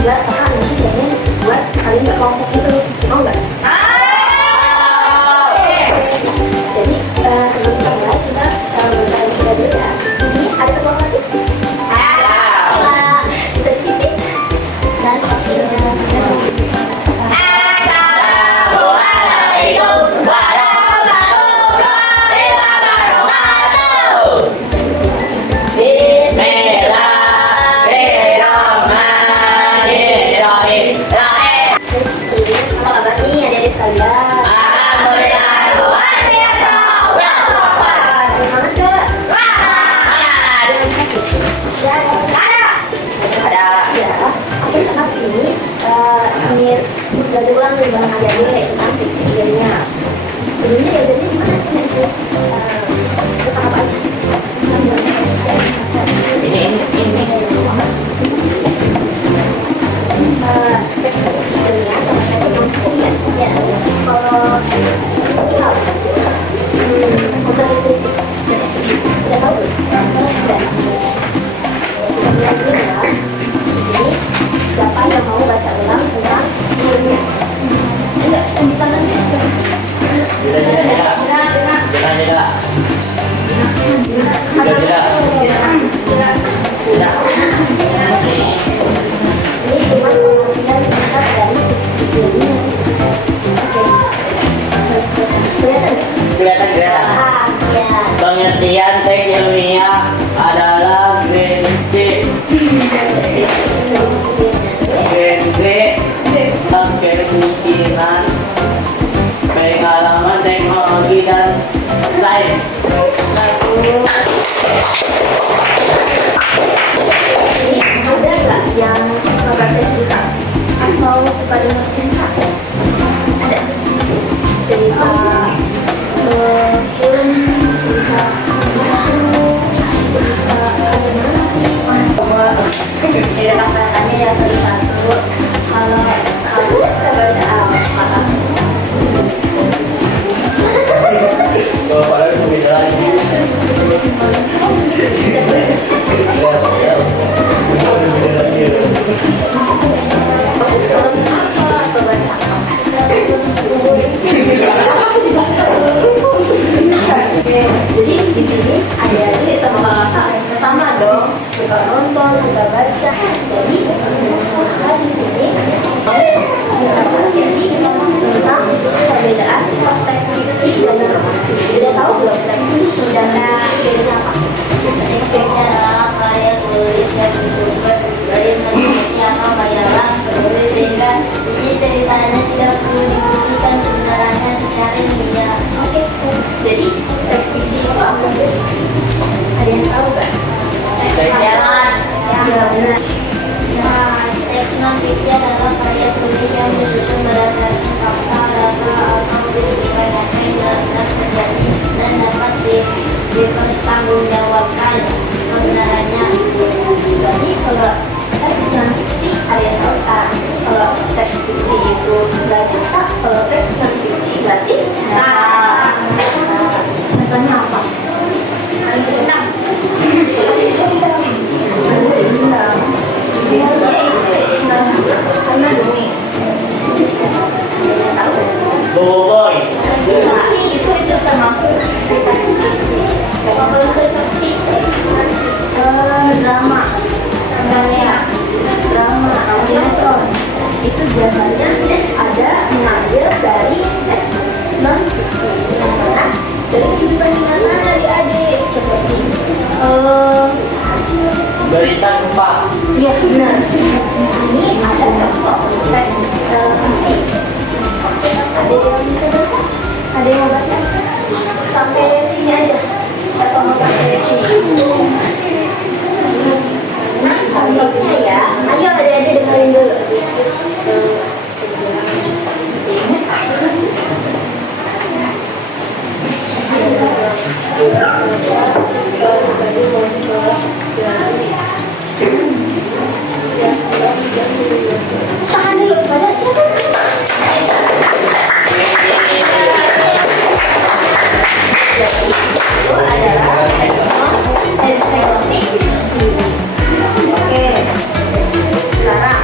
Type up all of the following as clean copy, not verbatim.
juga kakak nanti jangan buat kalian nggak kelompok gitu, mau nggak? Jadi sebelum kita mulai kita bertradisi dulu ya. Di sini ada ketua kelas sih? Bisa dititip dan Assalamualaikum warahmatullahi wabarakatuh. Bismillahirrahmanirrahim. Sebelumnya apa kabar nih adik-adik sekalian? Alhamdulillah luar biasa. Semangat gak? Ada. Ya, oke kita di sini ingin belajar ulang nih bareng adik-adik tentang fiksi idenya. Sebelumnya belajarnya gimana sih nanti? Tentang apa aja? Ini. Tes fiksi idenya sama tes non-fiksi ya. Ya. Kalau kita mencari fiksi, udah tahu belum? Udah. Kita mulai dulu ya. Di sini siapa yang mau baca ulang tentang filmnya? Enggak, tangannya siapa? Ini cuma pengertian singkat dari fiksi filmnya. Oke. Kelihatan nggak? Kelihatan. Ya. Pengertian teks ilmiah adalah prinsip kemungkinan pengalaman teknologi dan sains. Ini ada nggak yang suka baca cerita atau suka dengar cerita? Ada cerita film, cerita buku, cerita animasi. Jadi tanya ya satu-satu. Kalau kamu suka baca apa? Padahal itu jelas. Jadi di sini adik-adik sama kakak sama dong, suka nonton, suka baca. Jadi kakak di sini tentang perbedaan teks fiksi dan non-fiksi. Sudah tahu belum teks fiksi dan bedanya apa? Teks fiksi adalah karya tulis yang bersumber dari imajinasi atau khayalan penulis sehingga isi ceritanya tidak perlu dibuktikan kebenarannya secara ilmiah. Oke, jadi teks fiksi itu apa sih? Ada yang tahu nggak? Jalan. Iya benar. Teks non-fiksi adalah karya tulis yang disusun berdasarkan fakta, data, atau peristiwa yang benar-benar terjadi dan dapat dipertanggungjawabkan kebenarannya. Jadi kalau teks non-fiksi ada yang tahu sekarang. Kalau teks fiksi itu nggak nyata, kalau teks non-fiksi berarti contohnya apa? Harus benar. Karena demi tahu Boy. fiksi itu termasuk teks fiksi. Kalau teks fiksi drama, sinetron itu biasanya ada mengambil dari teks non fiksi yang mana dari kehidupan nyata adik-adik seperti Berita gempa. iya benar. Ini ada contoh teks fiksi. Ada yang bisa baca? Ada yang mau baca? Sampai sini aja atau mau sampai sini? Nah, contohnya ya, ayo adik-adik dengerin dulu. Tahan dulu, pada siapa? Jadi itu adalah teks non fiksi. Oke, sekarang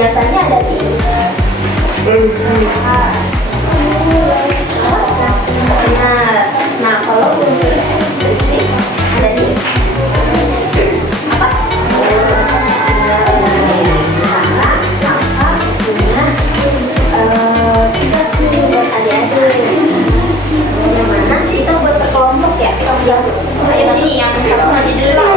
biasanya ada di benar. Nah, kalau unsur eksplisit ada di apa? Sama, apa, punya tugas nih buat adik-adik. Yang mana kita buat berkelompok ya? Yang sini, yang satu nanti dulu.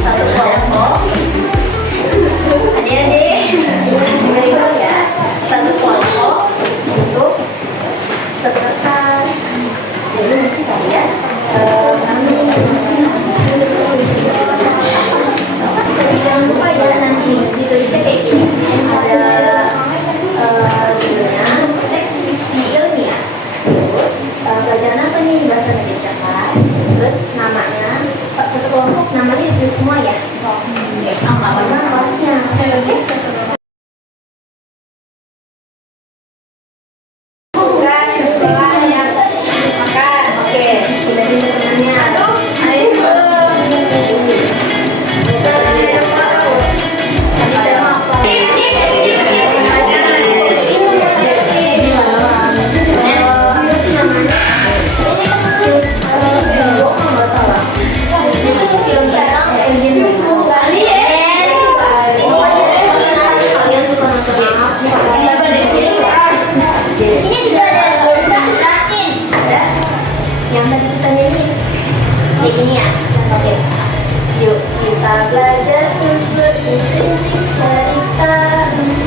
Satu kelompok. Adik-adik, dengerin ya. Satu kelompok untuk satu kertas. Jadi kita lihat jangan lupa ya nanti ditulisnya kayak gini. Ada judulnya teks fiksi ilmiah. Terus pelajaran apa nih, bahasa Indonesia kan? Terus namanya satu kelompok namanya ditulis semua ya. Oke, sama kelasnya. Tugas sekolahnya makan. Oke, kita pindah temannya. Ayo. Di sini juga ada Rakin. Ada yang tadi kita nyanyi kayak gini ya. Oke, yuk kita belajar unsur intrinsik cerita,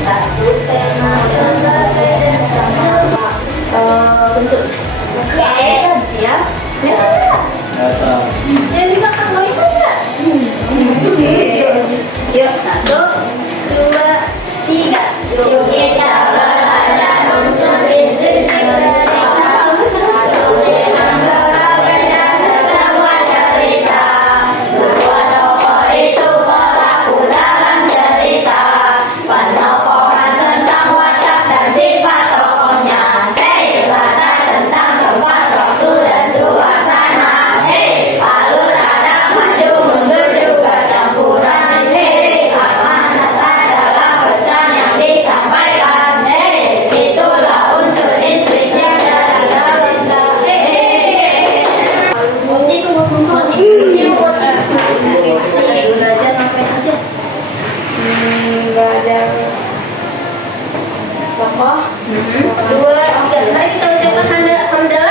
satu tema sebagai dasar sama bentuk. Oke, siap. Yang di belakang mau itu enggak? Oke, yuk 1, 2, 3. Yuk kita belajar unsur intrinsik cerita. Satu tema sebagai dasar semua cerita. Dua tokoh itu pelaku dalam cerita. Penokohan tentang watak dan sifat tokohnya. Hey, latar tentang tempat, waktu dan suasana. Hey, alur ada maju mundur juga campuran. Hey, amanat adalah pesan yang disampaikan. Hey, itulah unsur intrinsik dari cerita. Nanti belajar ngapain aja? Belajar tokoh. 2, 3. Mari kita ucapkan hamdalah.